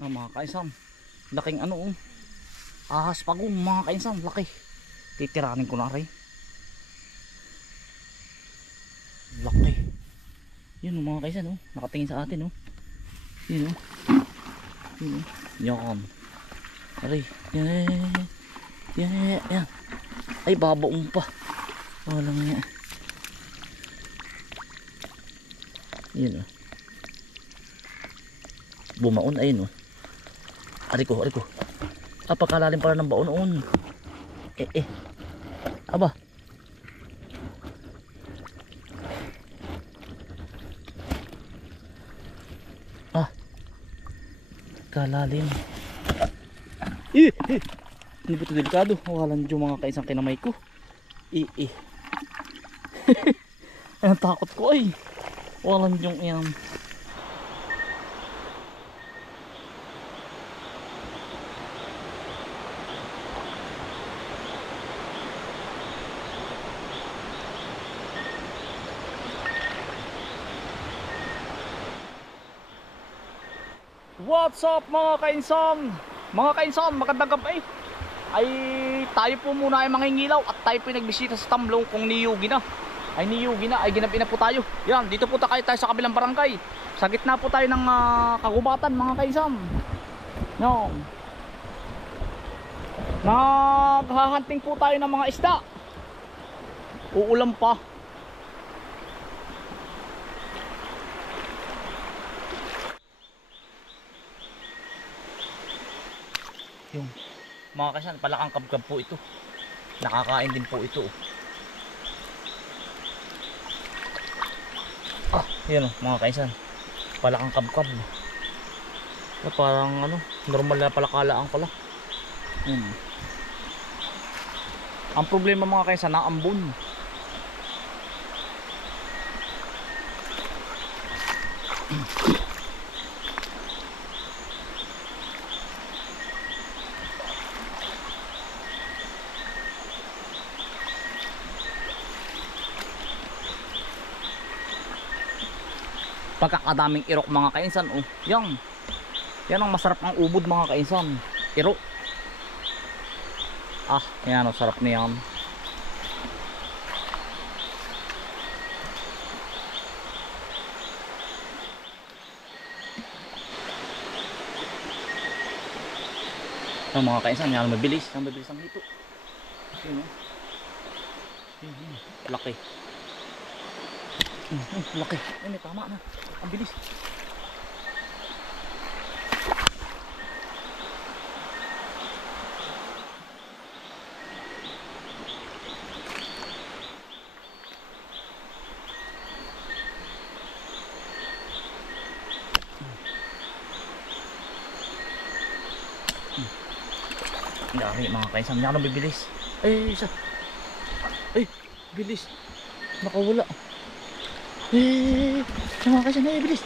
Mga kainsan, laking ano oh. Ahas pagong mga kainsan, laki. Titiranin ko na rin. Laki. Yun mga kainsan oh, nakatingin sa atin oh. Yun oh. Yun oh. Yan. Aray. Yan. Ay babaong pa. Walang nga. Yun oh. Bumaon ayun oh. Ari ko. Pagkalalim pala ng baon-on. Aba. Kalalim. Hindi ba ito delikado? Walang dyan mga kaisang kinamay ko. Ang takot ko ay. Walang dyan yan. What's up mga kainsan? Mga kainsan, magandang gabi. Ay tayo po muna ay mangingilaw at tayo po nagbisita sa Tamlong kung niyugi na. Ay ginabi na po tayo. Yan, dito po tayo sa kabilang barangay. Sa gitna po tayo ng kagubatan mga kainsan. Yan. Naghahunting po tayo ng mga isda. Uulam pa. Yung mga kainsan, palakang kabkab po ito. Nakakain din po ito. Yun mga kainsan, palakang kabkab. Parang ano, normal na palakalaan pala. Ang problema mga kainsan, naambon. Pagkakadaming irok mga kainsan oh. Yan ang masarap ang ubod mga kainsan. Irok. Yan ang sarap niyan. Ang mga kainsan, yan mabilis ang hito. Yun oh. Laki. Laki. Ay, may tama na. Ang bilis. Dami mga kainsan. Yan ang bibilis. Ay, isa. Ay, bilis. Nakawala. Mga kainsan, bilis.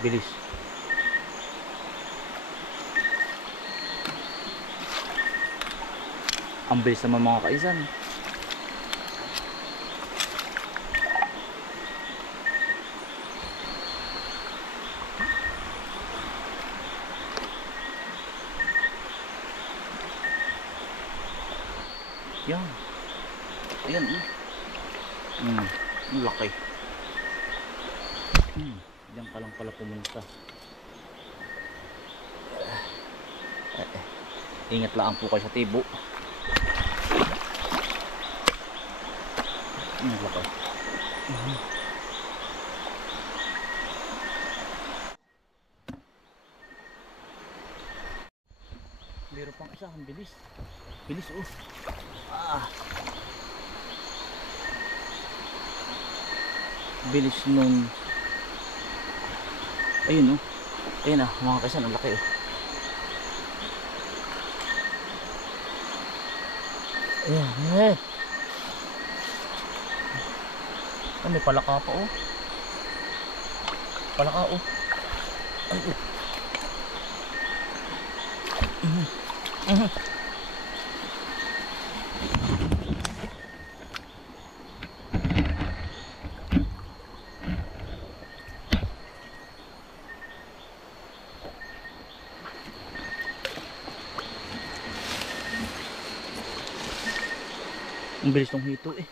Bilis. Ang bilis naman mga kainsan. Yan. Ayan ang laki. Diyan ka lang pala pumunta. Ingat lang po kayo sa tibo. Laki. Meron pang isa, ang bilis. Bilis oh. Bilis nun. Ayun oh. Ayun mga kaisan, ang laki oh. Ayan may palaka pa oh. Palaka oh. Ay, oh. Ang bilis ng hito eh.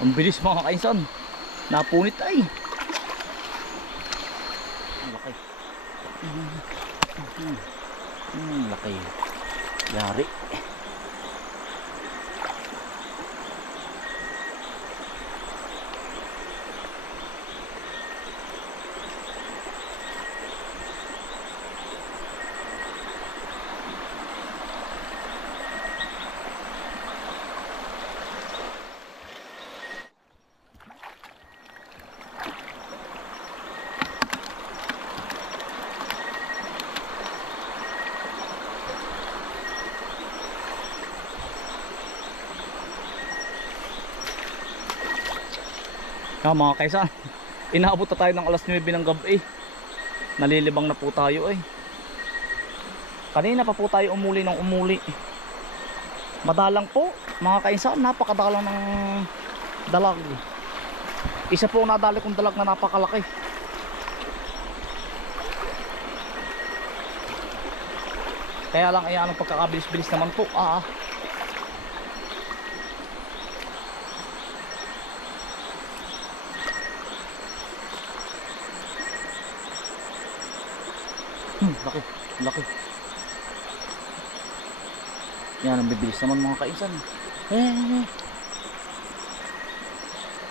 Ang bilis mga kainsan. Napunit ay. Ang laki. Laki. Yari. Mga kaisan, inaabot na tayo ng alas 9 ng gabi. Nalilibang na po tayo eh. Kanina pa po tayo umuli ng umuli. Madalang po mga kaisan, napakadalang ng dalag. Isa po ang nadali kong dalag na napakalaki. Kaya lang ay anong pagkakabilis-bilis naman po. Laki, laki. Yan ang bibilis naman mga kainsan.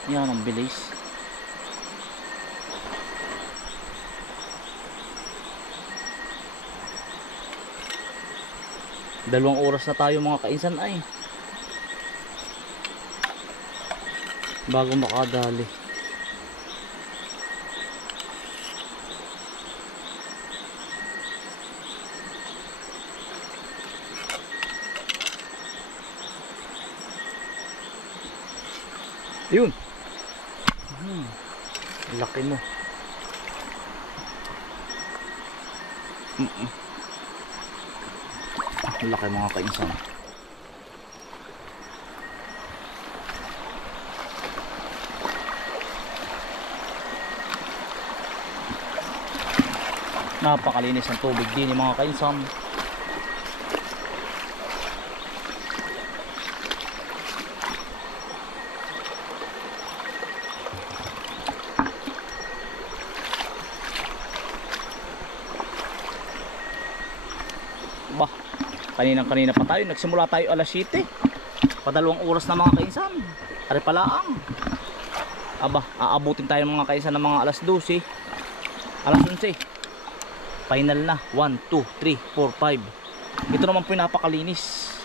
Yan ang bilis. Dalawang oras na tayo mga kainsan ay bago makadali. Yun. Laki mo. Laki mga kainsan. Napakalinis ang tubig din mga kainsan. Kanina pa tayo, nagsimula tayo alas 7. Padalawang oras na mga kainsan. Ari palaang. Aba, aabutin tayo mga kainsan ng mga alas 12. Alas 11. Final na. 1, 2, 3, 4, 5. Ito naman po yung napakalinis.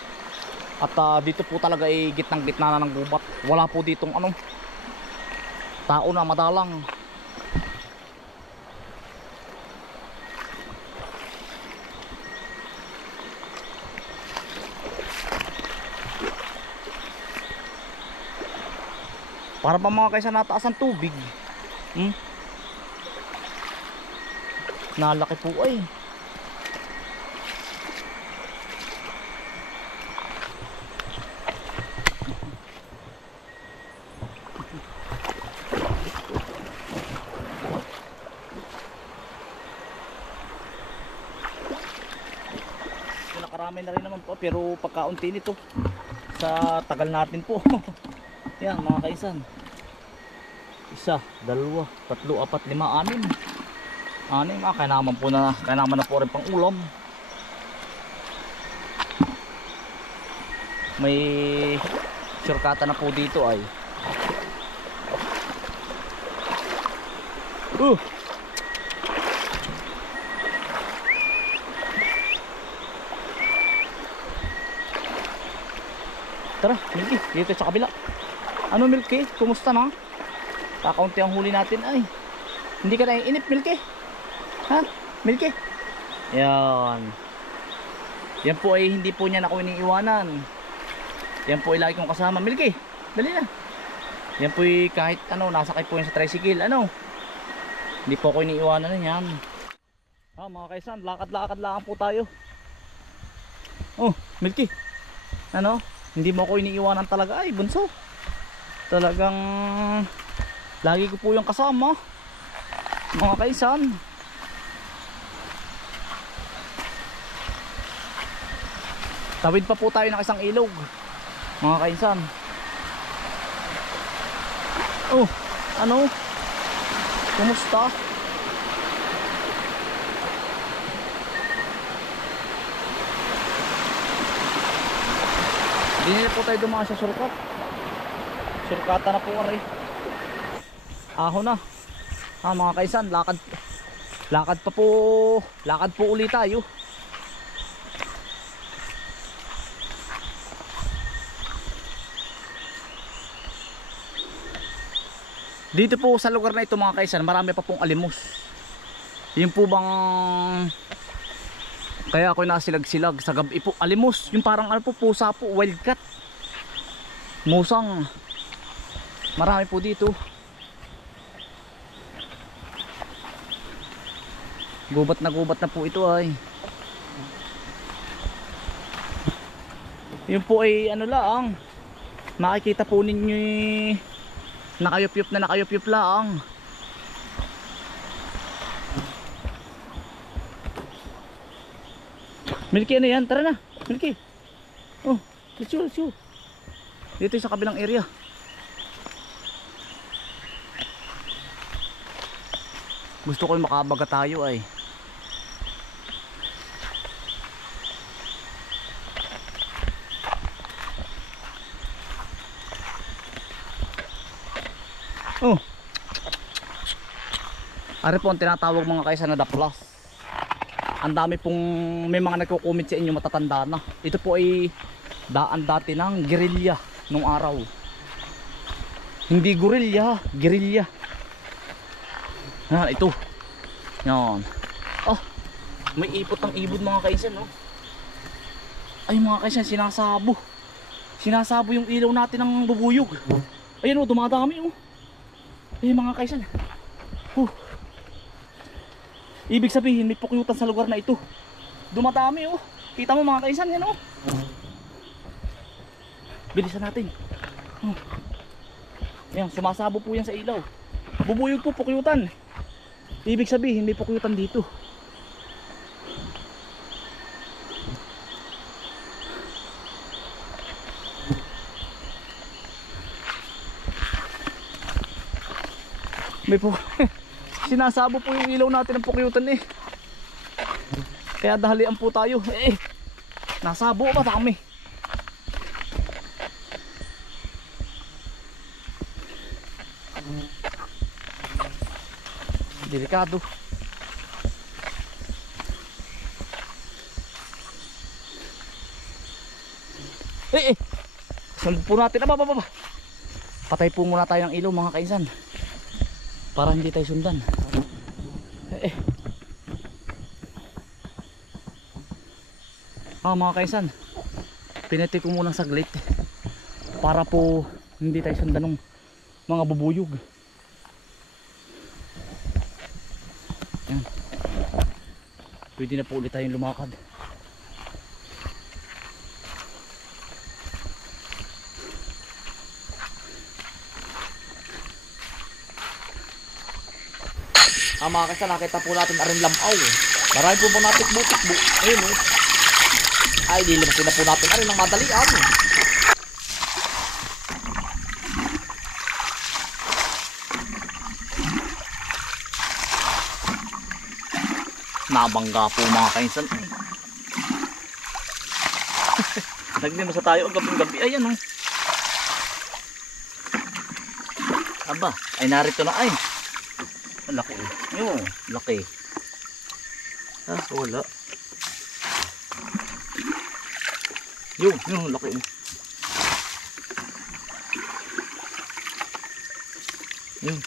At dito po talaga ay gitnang-gitna na ng gubat. Wala po ditong tao na madalang. Para pa mga kaysa nataas ang tubig. Nalaki po ay. Nakarami na rin naman po pero pagkaunti nito sa tagal natin po. Yan mga kaisan. 1, 2, 3, 4, 5, 6. 6 kaya naman na po rin pang ulam. May surkata na po dito ay. Tara, Milky, dito sa kabila. Ano Milky? Kumusta na? Kakaunti ang huli natin ay. Hindi ka naiinip Milky? Ha? Milky? Yan. Yan po ay hindi po niya ako iniiwanan. Yan po ay lagi kong kasama. Milky, dali na. Yan po ay kahit ano, nasakay po yan sa tricycle. Ano? Hindi po ako iniiwanan na yan. Mga kaisan, lakad-lakad lang po tayo. Oh, Milky. Ano? Hindi mo ako iniiwanan talaga. Ay, bunso. Talagang lagi ko po yung kasama. Mga kaisan. Tawid pa po tayo ng isang ilog. Mga kaisan. Oh, ano? Kumusta? Hindi na po tayo dumaan sa shortcut. Shortcuta na po aray. Aho na. Mga kaisan, lakad pa po. Lakad po ulit tayo. Dito po sa lugar na ito mga kaisan, marami pa pong alimos. Yung po bang kaya ako nasilag-silag sa gabi po, alimos, yung parang ano po, pusa po, wildcat, musang, marami po dito. Gubat na po ito ay. Yung po ay ano lang, makikita po ninyo nakayup-yup lang. Milky, ano yan? Tara na, Milky. Oh, let's go. Dito sa kabilang area. Gusto ko yung makabaga tayo ay. Oh. Ari po ang tinatawag mga kaisan na daplas. Ang dami pong may mga nagko-comment sa inyo, matatanda na. Ito po ay daan dati ng gerilya nung araw. Hindi gurilya, gerilya. Ito. Yan. Oh, may ipot ng ibod mga kaisan, no? Ay mga kaisan, sinasabo. Sinasabo yung ilaw natin ng bubuyog. Ayun oh, dumadami oh. Ay mga kaisan. Ibig sabihin may pukyutan sa lugar na ito. Dumadami oh. Kita mo mga kaisan yan oh. Bilisan natin. Ayan, sumasabo po yan sa ilaw. Bubuyog po, pukyutan. Ibig sabihin may pukyutan dito. May po sinasabo po yung ilaw natin ng pukyutan eh. Kaya dahalian po tayo eh. Nasabo ba kami? Delikado. Sunod po natin. Aba. Patay po muna tayo ng ilaw mga kaisan, para hindi tayo sundan. Mga kaisan, pinatay ko muna saglit para po hindi tayo sundan ng mga bubuyog. Yan. Pwede na po ulit tayong lumakad. Mga kaisan, nakita po natin aring lamaw. Marami po natin butik-bu. Ayun oh. Ay, lilimasin na po natin aring ng madalian. Nabangga po mga kaisan. Naglimasa tayo ang gabing-gabi. Ayan oh. Aba, ay narito na ay. Laki. Yung laki. Wala. Yung laki. Yung.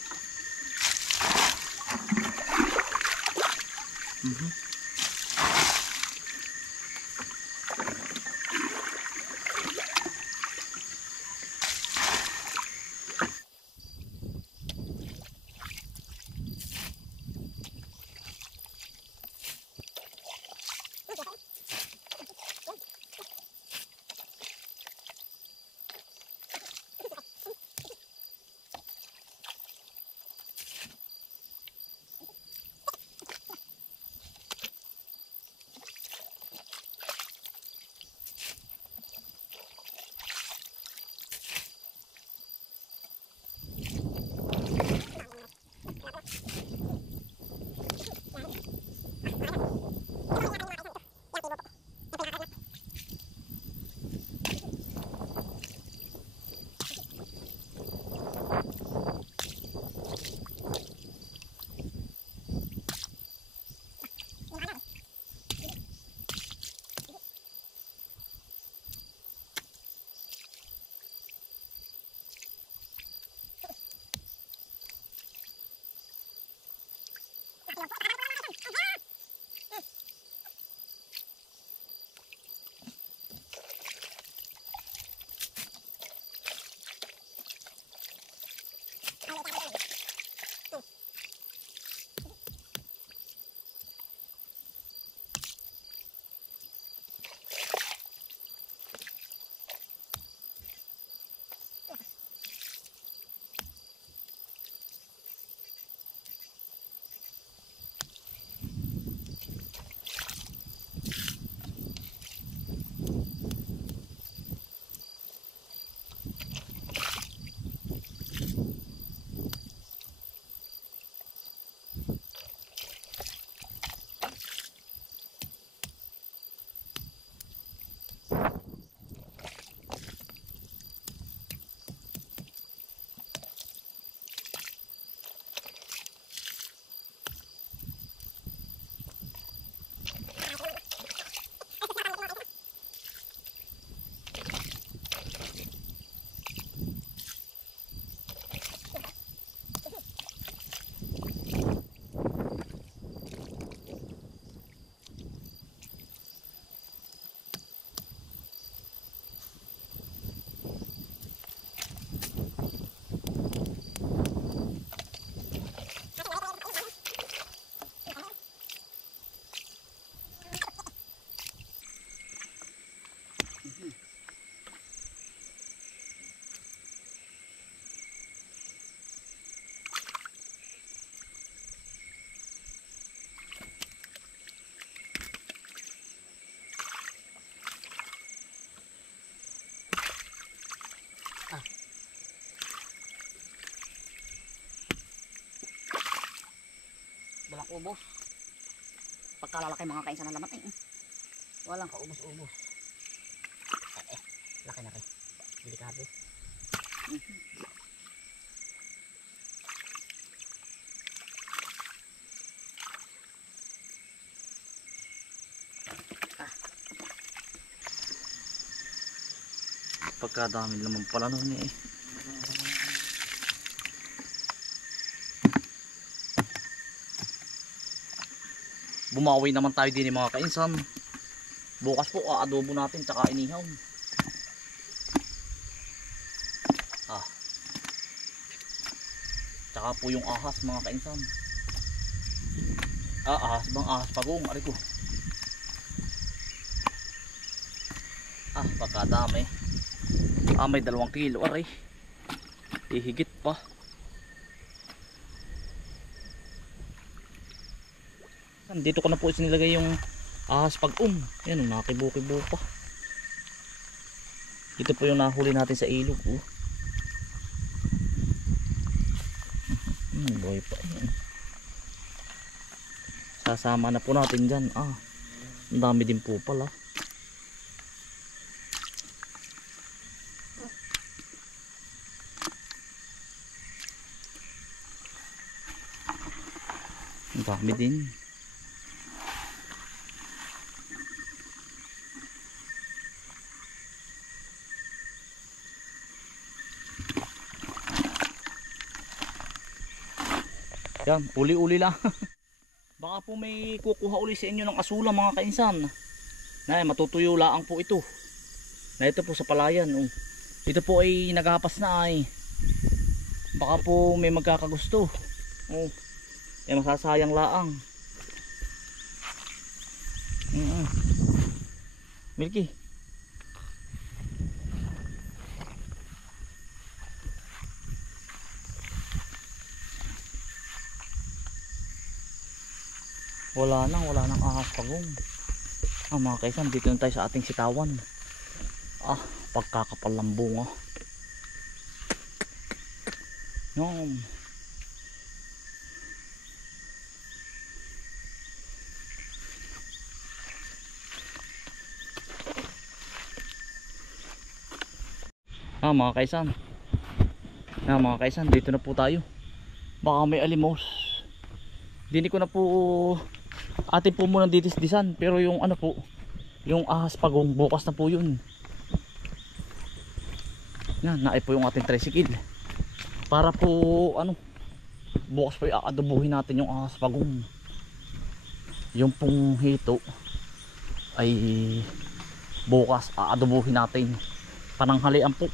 Walang ubos. Pagkalalaki mga kainsan ng lamat eh. Walang kaubos-ubos. Laki-laki. Delikado. Pagkadami naman pala nun eh. Bumawi naman tayo din mga kainsan. Bukas po aadobo natin tsaka inihaw. Tsaka po yung ahas mga kainsan. Ahas bang ahas pagong ari ko. Pagkadami. May 2 kilo ari. Ihigit pa. Dito ko na po isinilagay yung ahas pag-ong. Yan, nakibo-kibo pa. Ito po yung nahuli natin sa ilog. Boy pa yan. Sasama na po natin dyan. Ang dami din po pala. Ang dami din. Yan, uli-uli lang. Baka po may kukuha uli sa inyo ng asula mga kainsan. Na matutuyo laang po ito. Na ito po sa palayan. Oh. Ito po ay naghahapas na ay. Baka po may magkakagusto. Oh. Eh masasayang laang. Milky. Wala nang ahas pagong. Mga kaisan, dito na tayo sa ating sitawan. Pagkakapal ng bunga. Nom. Mga kaisan. Mga kaisan, dito na po tayo. Baka may alimos. Dini ko na po atin po muna ditis-disan, pero yung ano po, yung ahas pagong bukas na po yun. Yan, naay po yung ating tricycle. Para po ano, bukas po i-aadobuhin natin yung ahas pagong. Yung pong hito ay bukas aadobuhin natin. Pananghalian po.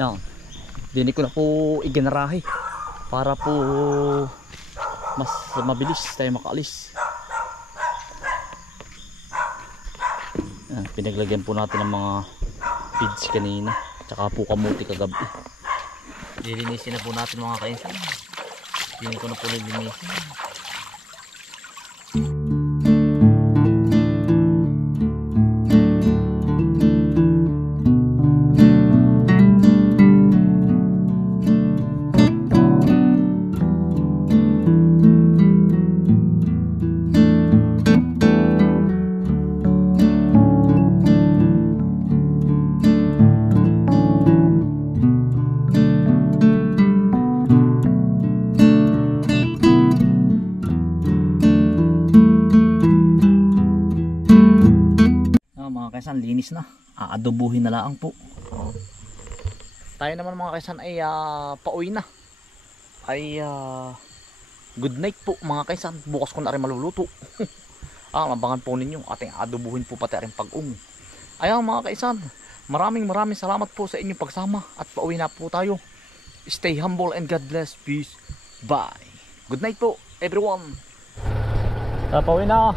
Yan. Dini ko na po iginarahe para po mas mabilis tayo makaalis. Yan, pinaglagyan po natin ng mga feeds kanina, tsaka po kamuti kagabi. Lilinisin na po natin mga kainsan. Dini ko na po lilinisin. Mga kaisan, linis na. Aadobuhin na lang po. Tayo naman mga kaisan ay pauwi na. Ay good night po mga kaisan. Bukas ko na rin maluluto. Mabangan po ninyo ating adobuhin po pati rin pag-ung. Ayan mga kaisan, maraming salamat po sa inyong pagsama at pauwi na po tayo. Stay humble and God bless. Peace. Bye. Good night po everyone. Pauwi na.